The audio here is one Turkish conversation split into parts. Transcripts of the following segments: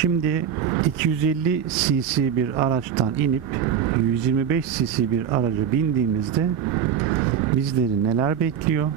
Şimdi 250 cc bir araçtan inip 125 cc bir araca bindiğimizde bizleri neler bekliyor?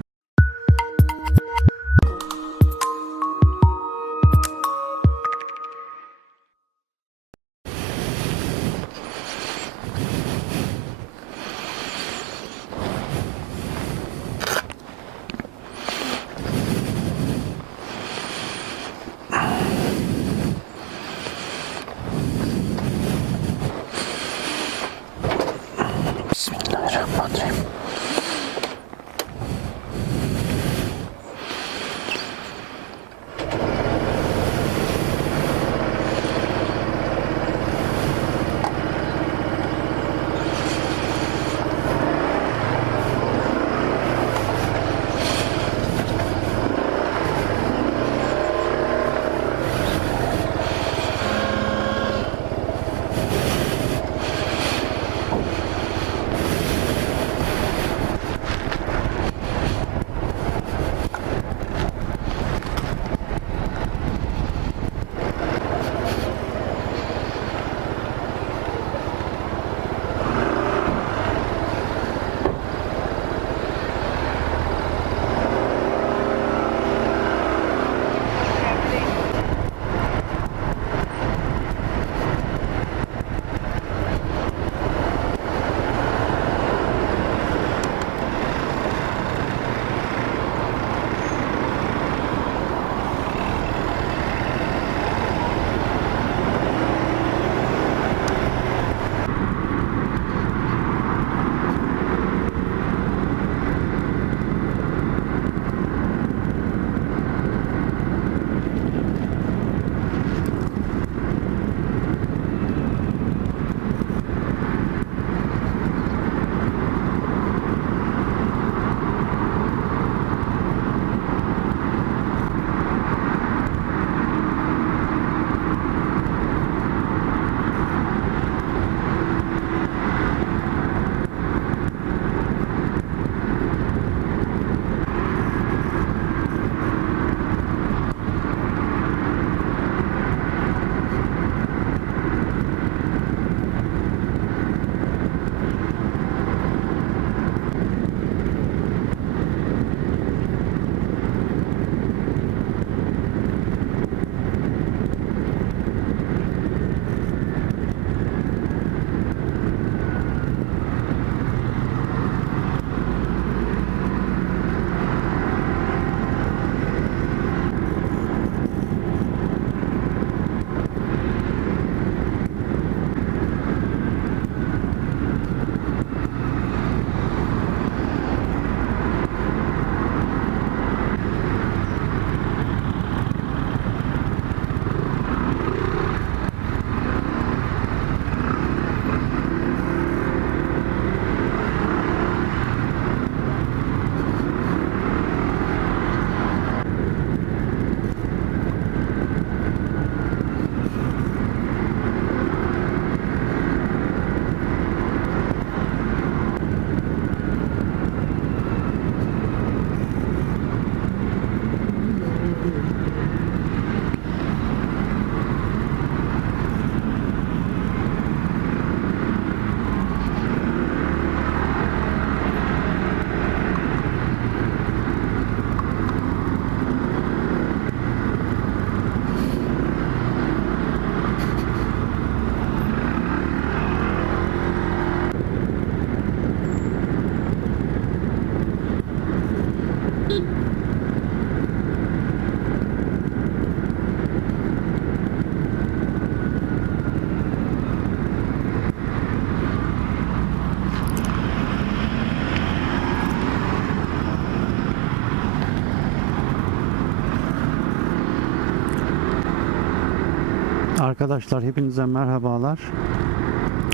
Arkadaşlar hepinize merhabalar.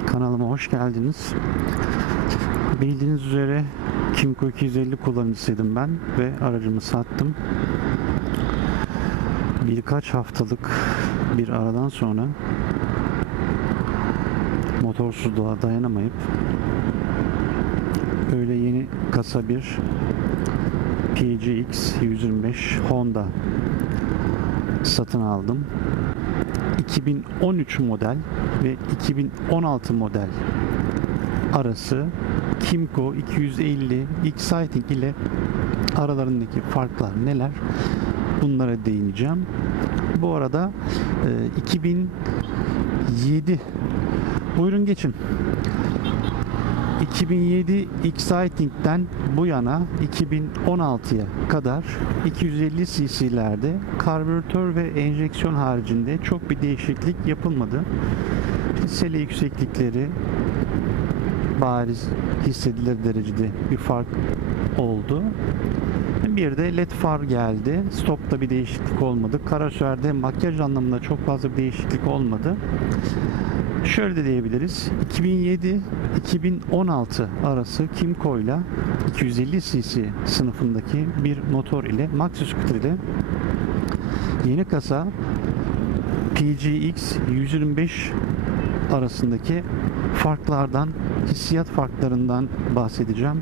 Kanalıma hoş geldiniz. Bildiğiniz üzere Kimco 250 kullanıcısıydım ben ve aracımı sattım. Birkaç haftalık bir aradan sonra motorsuzluğa dayanamayıp öyle yeni kasa bir PGX 125 Honda satın aldım. 2013 model ve 2016 model arası Kimco 250 Exciting ile aralarındaki farklar neler? Bunlara değineceğim. Bu arada e, 2007 buyurun geçin. 2007 Exciting'den bu yana 2016'ya kadar 250 cc'lerde karbüratör ve enjeksiyon haricinde çok bir değişiklik yapılmadı. Sele yükseklikleri bariz hissedilir derecede bir fark oldu. Bir de led far geldi. Stopta bir değişiklik olmadı. Karasörde makyaj anlamında çok fazla bir değişiklik olmadı. Şöyle de diyebiliriz. 2007-2016 arası Kimco ile 250 cc sınıfındaki bir motor ile Maxi Scooter ile yeni kasa PGX 125 arasındaki farklardan, hissiyat farklarından bahsedeceğim.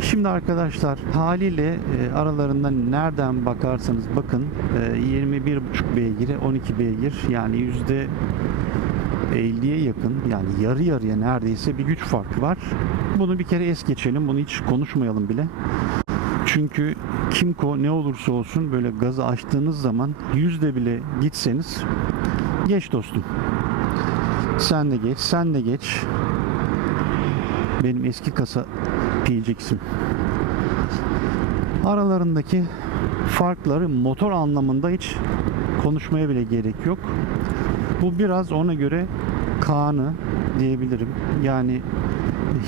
Şimdi arkadaşlar haliyle e, aralarında nereden bakarsanız bakın e, 21.5 beygiri 12 beygir yani yüzde 50'ye yakın yani yarı yarıya neredeyse bir güç farkı var. Bunu bir kere es geçelim. Bunu hiç konuşmayalım bile. Çünkü Kimco ne olursa olsun böyle gazı açtığınız zaman yüzde bile gitseniz geç dostum. Sen de geç, sen de geç. Benim eski kasa PGX'im. Aralarındaki farkları motor anlamında hiç konuşmaya bile gerek yok. Bu biraz ona göre Kaan'ı diyebilirim. Yani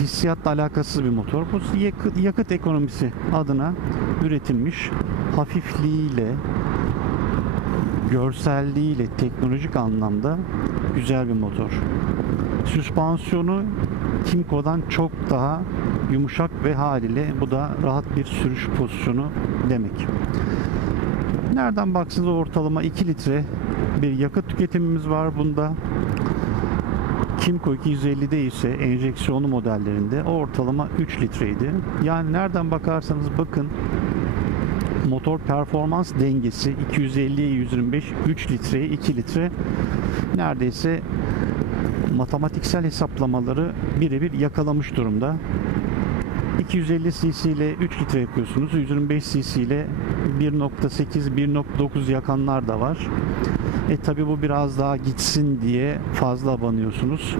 hissiyatla alakasız bir motor. Bu yakıt, yakıt ekonomisi adına üretilmiş hafifliğiyle görselliğiyle teknolojik anlamda güzel bir motor. Süspansiyonu Kimco'dan çok daha yumuşak ve haliyle bu da rahat bir sürüş pozisyonu demek. Nereden baksanız ortalama 2 litre bir yakıt tüketimimiz var bunda. Kimco 250'de ise enjeksiyonlu modellerinde o ortalama 3 litreydi. Yani nereden bakarsanız bakın motor performans dengesi 250'ye 125 3 litreye 2 litre neredeyse matematiksel hesaplamaları birebir yakalamış durumda. 250 cc ile 3 litre yapıyorsunuz. 125 cc ile 1.8 1.9 yakanlar da var. E tabi bu biraz daha gitsin diye fazla abanıyorsunuz.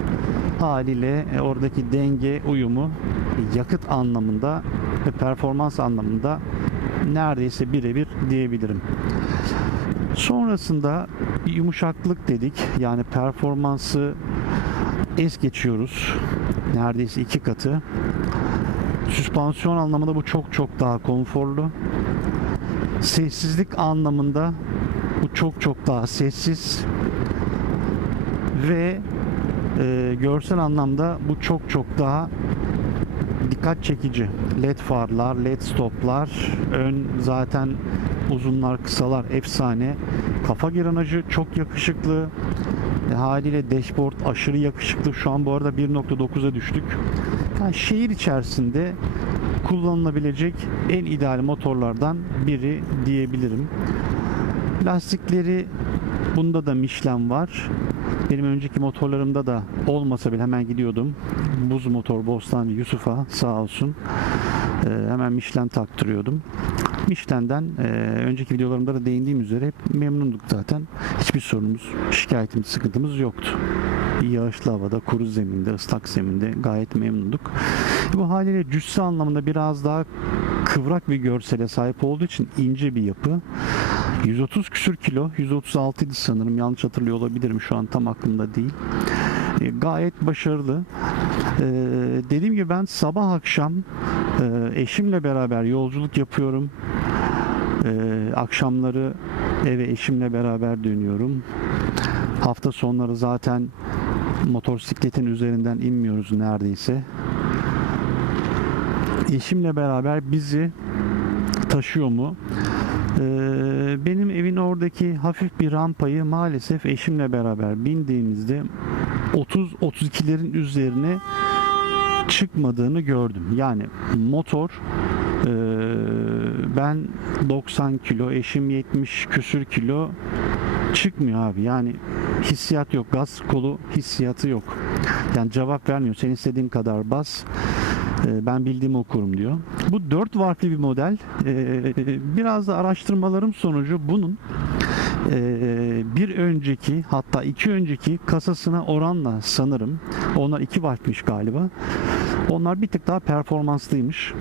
Haliyle e, oradaki denge uyumu yakıt anlamında ve performans anlamında neredeyse birebir diyebilirim. Sonrasında yumuşaklık dedik. Yani performansı es geçiyoruz. Neredeyse iki katı. Süspansiyon anlamında bu çok çok daha konforlu. Sessizlik anlamında bu çok çok daha sessiz. Ve e, görsel anlamda bu çok çok daha dikkat çekici. LED farlar, LED stoplar, ön zaten uzunlar, kısalar efsane. Kafa granajı çok yakışıklı. E, haliyle dashboard aşırı yakışıklı. Şu an bu arada 1.9'a düştük. Yani şehir içerisinde kullanılabilecek en ideal motorlardan biri diyebilirim. Lastikleri bunda da Michelin var. Benim önceki motorlarımda da olmasa bile hemen gidiyordum. Buz motor Bostancı Yusuf'a sağ olsun. Ee, hemen Michelin taktırıyordum. Michelin'den e, önceki videolarımda da değindiğim üzere memnunduk zaten. Hiçbir sorunumuz, şikayetimiz, sıkıntımız yoktu. Yağışlı havada, kuru zeminde, ıslak zeminde gayet memnunduk. Bu haliyle cüsse anlamında biraz daha kıvrak bir görsele sahip olduğu için ince bir yapı. 130 küsür kilo, 136 idi sanırım yanlış hatırlıyor olabilirim şu an tam aklımda değil. E, gayet başarılı. E, dediğim gibi ben sabah akşam e, eşimle beraber yolculuk yapıyorum. E, akşamları eve eşimle beraber dönüyorum. Hafta sonları zaten motosikletin üzerinden inmiyoruz neredeyse. Eşimle beraber bizi taşıyor mu? Ee, benim evin oradaki hafif bir rampayı maalesef eşimle beraber bindiğimizde 30-32'lerin üzerine çıkmadığını gördüm. Yani motor e, ben 90 kilo, eşim 70 küsür kilo çıkmıyor abi. Yani hissiyat yok. Gaz kolu hissiyatı yok. Yani cevap vermiyor. Sen istediğin kadar bas. e, Ben bildiğimi okurum diyor. Bu 4 varflı bir model. E, Biraz da araştırmalarım sonucu bunun e, bir önceki hatta iki önceki kasasına oranla sanırım onlar 2 wattmış galiba. Onlar bir tık daha performanslıymış.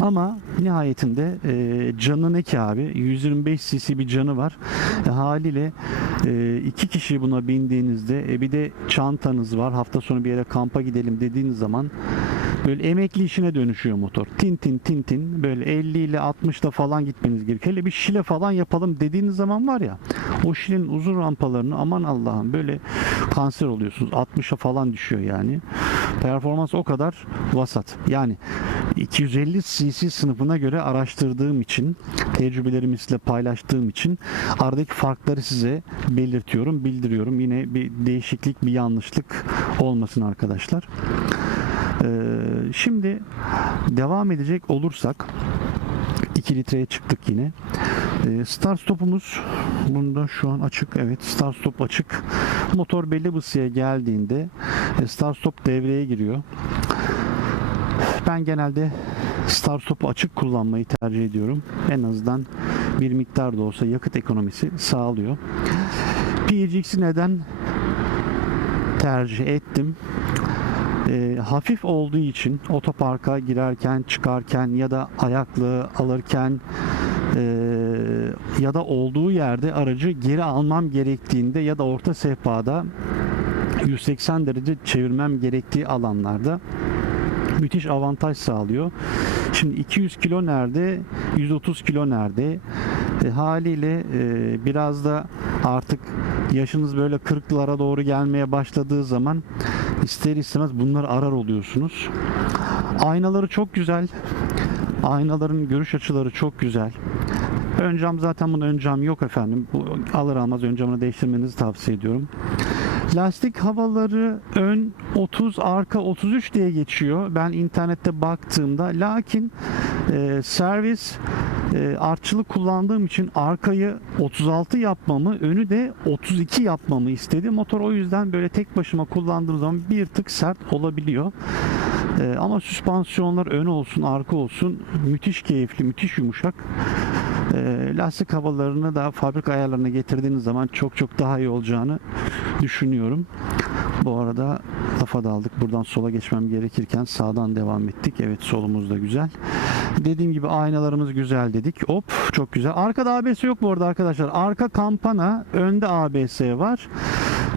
Ama nihayetinde e, canı ne ki abi? 125 cc bir canı var. E, haliyle e, iki kişi buna bindiğinizde e, bir de çantanız var. Hafta sonu bir yere kampa gidelim dediğiniz zaman böyle emekli işine dönüşüyor motor. Tin tin tin tin böyle 50 ile 60 ile falan gitmeniz gerekiyor. Hele bir şile falan yapalım dediğiniz zaman var ya o şilenin uzun rampalarını aman Allah'ım böyle kanser oluyorsunuz. 60'a falan düşüyor yani. Performans o kadar vasat. Yani 250 cc sınıfına göre araştırdığım için, tecrübelerimizle paylaştığım için aradaki farkları size belirtiyorum, bildiriyorum. Yine bir değişiklik, bir yanlışlık olmasın arkadaşlar. Ee, şimdi devam edecek olursak 2 litreye çıktık yine. Ee, start stopumuz bunda şu an açık. Evet start stop açık. Motor belli ısıya geldiğinde e, start stop devreye giriyor. Ben genelde start stop'u açık kullanmayı tercih ediyorum. En azından bir miktar da olsa yakıt ekonomisi sağlıyor. PGX'i neden tercih ettim? Ee, hafif olduğu için otoparka girerken çıkarken ya da ayaklı alırken e, ya da olduğu yerde aracı geri almam gerektiğinde ya da orta sehpada 180 derece çevirmem gerektiği alanlarda müthiş avantaj sağlıyor. Şimdi 200 kilo nerede? 130 kilo nerede? E, haliyle e, biraz da artık yaşınız böyle 40'lara doğru gelmeye başladığı zaman ister istemez bunları arar oluyorsunuz. Aynaları çok güzel. Aynaların görüş açıları çok güzel. Ön cam zaten bunun ön cam yok efendim. Bu alır almaz ön camını değiştirmenizi tavsiye ediyorum. Lastik havaları ön 30 arka 33 diye geçiyor. Ben internette baktığımda lakin e, servis e, artçılık kullandığım için arkayı 36 yapmamı önü de 32 yapmamı istedi. Motor o yüzden böyle tek başıma kullandığım zaman bir tık sert olabiliyor. E, ama süspansiyonlar ön olsun arka olsun müthiş keyifli müthiş yumuşak. E, lastik havalarını da fabrika ayarlarına getirdiğiniz zaman çok çok daha iyi olacağını düşünüyorum. Bu arada lafa daldık. Buradan sola geçmem gerekirken sağdan devam ettik. Evet solumuz da güzel. Dediğim gibi aynalarımız güzel dedik. Hop çok güzel. Arkada ABS yok bu arada arkadaşlar. Arka kampana, önde ABS var.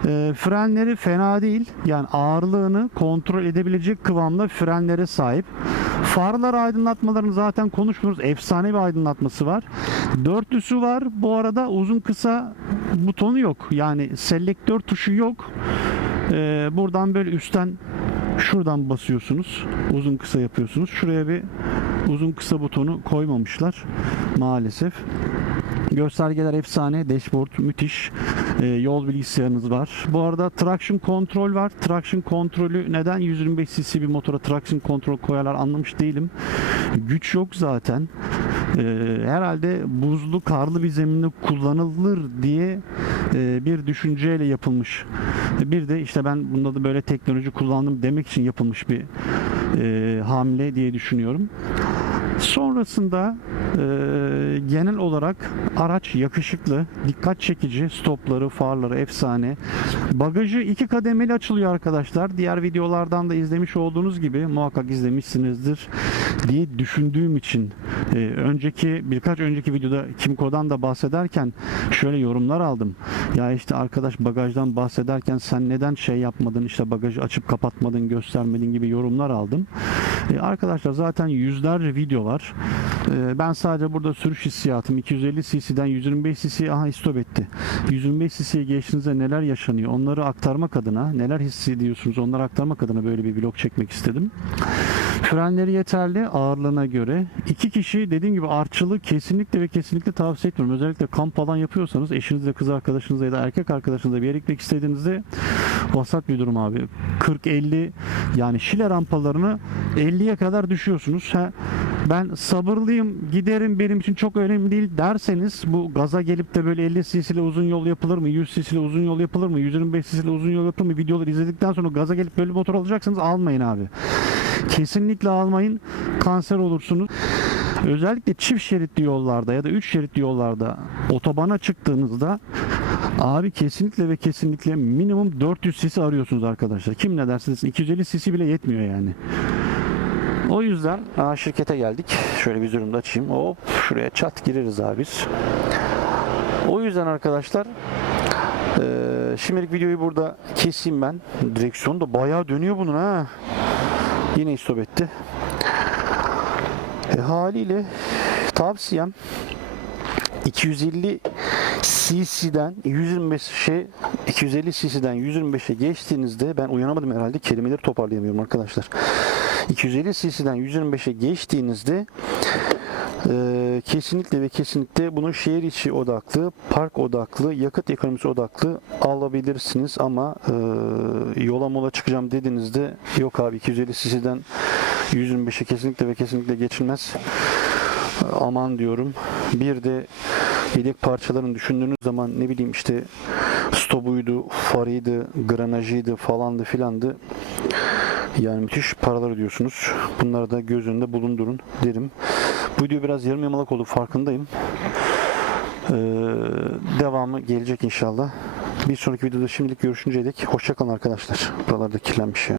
E, frenleri fena değil. Yani ağırlığını kontrol edebilecek kıvamda frenlere sahip. Farlar aydınlatmalarını zaten konuşmuyoruz. Efsane bir aydınlatması var. Dörtlüsü var. Bu arada uzun kısa butonu yok. Yani selektör tuşu yok. Ee, buradan böyle üstten şuradan basıyorsunuz. Uzun kısa yapıyorsunuz. Şuraya bir uzun kısa butonu koymamışlar maalesef. Göstergeler efsane, dashboard müthiş. Ee, yol bilgisayarınız var. Bu arada traction kontrol var. Traction kontrolü neden 125 cc bir motora traction kontrol koyarlar anlamış değilim. Güç yok zaten. Ee, herhalde buzlu, karlı bir zeminde kullanılır diye e, bir düşünceyle yapılmış. Bir de işte ben bunda da böyle teknoloji kullandım demek için yapılmış bir e, hamle diye düşünüyorum. Sonrasında e, genel olarak araç yakışıklı, dikkat çekici, stopları, farları efsane. Bagajı iki kademeli açılıyor arkadaşlar. Diğer videolardan da izlemiş olduğunuz gibi muhakkak izlemişsinizdir diye düşündüğüm için e, önceki birkaç önceki videoda Kimco'dan da bahsederken şöyle yorumlar aldım. Ya işte arkadaş bagajdan bahsederken sen neden şey yapmadın işte bagajı açıp kapatmadın göstermedin gibi yorumlar aldım. E, arkadaşlar zaten yüzlerce video var. E, ben sadece burada sürüş hissiyatım 250 cc'den 125 cc aha stop etti. 125 cc'ye geçtiğinizde neler yaşanıyor onları aktarmak adına neler hissediyorsunuz onları aktarmak adına böyle bir vlog çekmek istedim. Frenleri yeterli ağırlığına göre. İki kişi dediğim gibi artçılığı kesinlikle ve kesinlikle tavsiye etmiyorum. Özellikle kamp falan yapıyorsanız eşinizle kız arkadaşınızla ya da erkek arkadaşınızla bir yere gitmek istediğinizde vasat bir durum abi. 40-50 yani şile rampalarını 50'ye kadar düşüyorsunuz. Ha, ben sabırlıyım giderim benim için çok önemli değil derseniz bu gaza gelip de böyle 50 cc ile uzun yol yapılır mı 100 cc ile uzun yol yapılır mı 125 cc ile uzun yol yapılır mı videoları izledikten sonra gaza gelip böyle motor alacaksınız almayın abi. Kesinlikle almayın kanser olursunuz. Özellikle çift şeritli yollarda ya da 3 şeritli yollarda otobana çıktığınızda abi kesinlikle ve kesinlikle minimum 400 cc arıyorsunuz arkadaşlar. Kim ne derse desin 250 cc bile yetmiyor yani o yüzden aa, şirkete geldik. Şöyle bir zoom'da açayım. Hop şuraya çat gireriz abi. O yüzden arkadaşlar eee, şimdilik videoyu burada keseyim ben. Direksiyon da bayağı dönüyor bunun ha. Yine istop etti. E, haliyle tavsiyem 250 cc'den 125'e 250 cc'den 125'e geçtiğinizde ben uyanamadım herhalde kelimeleri toparlayamıyorum arkadaşlar. 250 cc'den 125'e geçtiğinizde e, kesinlikle ve kesinlikle bunu şehir içi odaklı, park odaklı, yakıt ekonomisi odaklı alabilirsiniz ama e, yola mola çıkacağım dediğinizde yok abi 250 cc'den 125'e kesinlikle ve kesinlikle geçilmez. Aman diyorum. Bir de yedek parçalarını düşündüğünüz zaman ne bileyim işte stopuydu, farıydı, granajıydı falandı filandı. Yani müthiş paralar ödüyorsunuz. Bunları da göz önünde bulundurun derim. Bu video biraz yarım yamalak oldu farkındayım. Ee, devamı gelecek inşallah. Bir sonraki videoda şimdilik görüşünceye dek hoşçakalın arkadaşlar. Buralarda kirlenmiş ya.